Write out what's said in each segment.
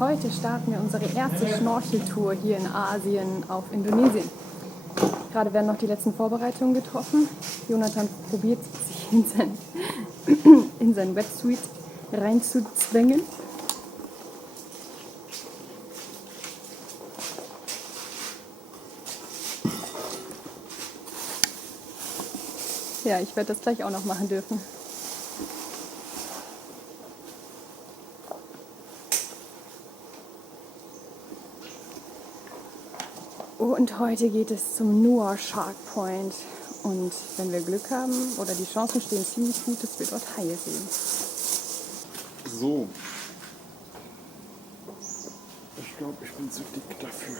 Heute starten wir unsere erste Schnorcheltour hier in Asien auf Indonesien. Gerade werden noch die letzten Vorbereitungen getroffen. Jonathan probiert sich in sein Wetsuit reinzuzwängen. Ja, ich werde das gleich auch noch machen dürfen. Und heute geht es zum Nuar Shark Point. Und wenn wir Glück haben, oder die Chancen stehen ziemlich gut, dass wir dort Haie sehen. So. Ich glaube, ich bin zu dick dafür.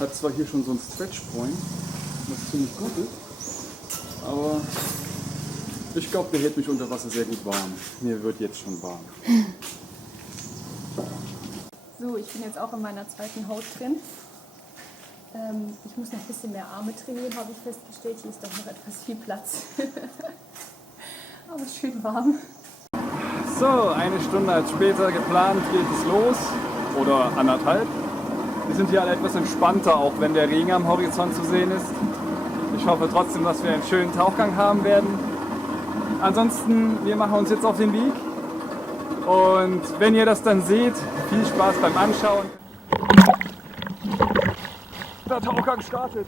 Hat zwar hier schon so ein Stretch Point, was ziemlich gut ist, aber ich glaube, der hält mich unter Wasser sehr gut warm. Mir wird jetzt schon warm. So, ich bin jetzt auch in meiner zweiten Haut drin. Ich muss noch ein bisschen mehr Arme trainieren, habe ich festgestellt. Hier ist doch noch etwas viel Platz. Aber schön warm. So, eine Stunde als später geplant geht es los. Oder anderthalb. Wir sind hier alle etwas entspannter, auch wenn der Regen am Horizont zu sehen ist. Ich hoffe trotzdem, dass wir einen schönen Tauchgang haben werden. Ansonsten, wir machen uns jetzt auf den Weg. Und wenn ihr das dann seht, viel Spaß beim Anschauen. Der Tauchgang startet.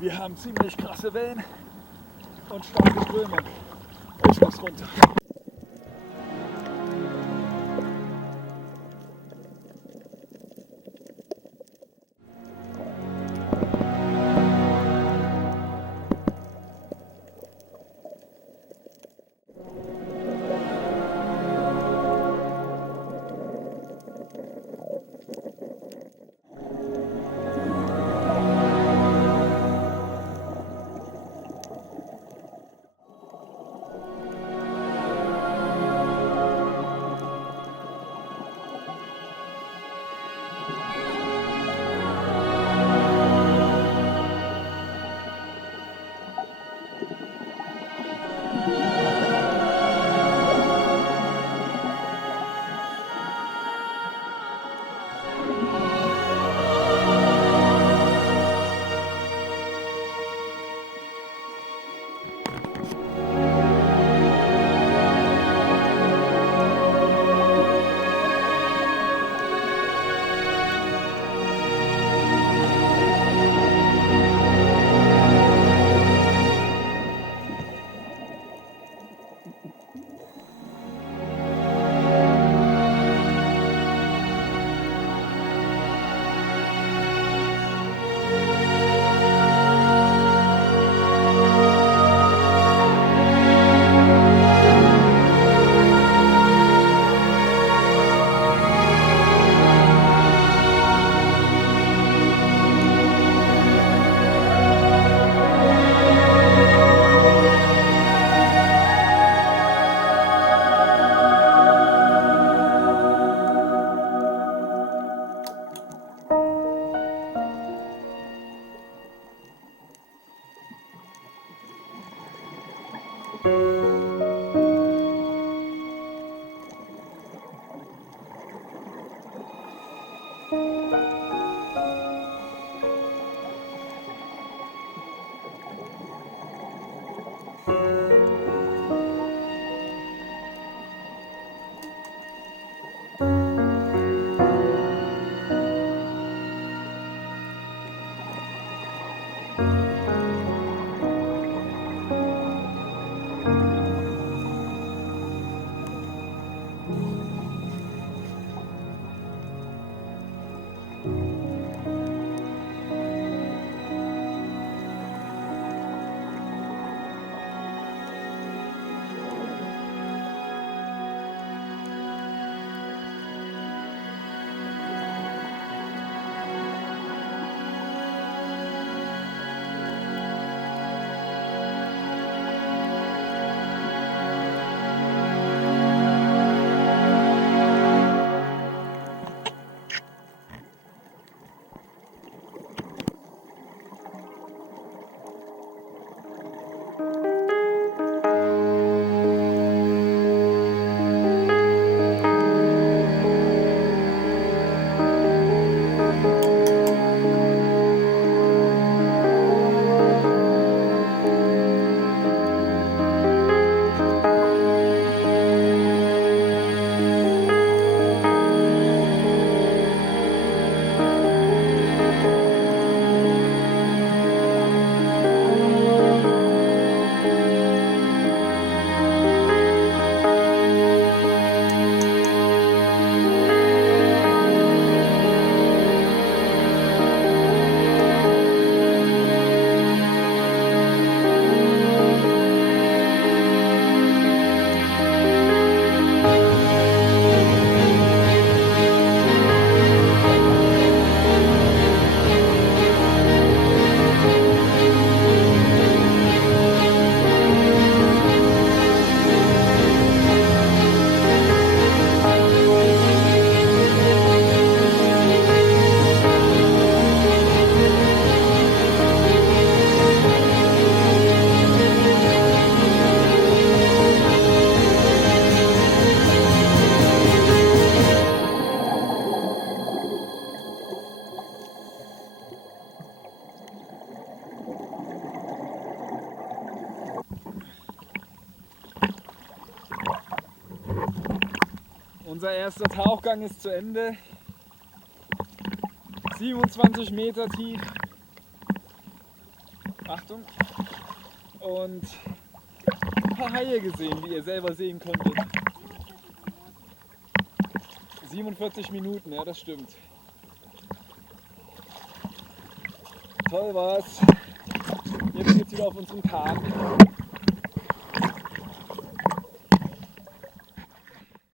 Wir haben ziemlich krasse Wellen und starke Strömung. Ich muss runter. Unser erster Tauchgang ist zu Ende. 27 Meter tief. Achtung. Und ein paar Haie gesehen, wie ihr selber sehen konntet. 47 Minuten, ja, das stimmt. Toll war's. Jetzt geht's wieder auf unseren Kahn.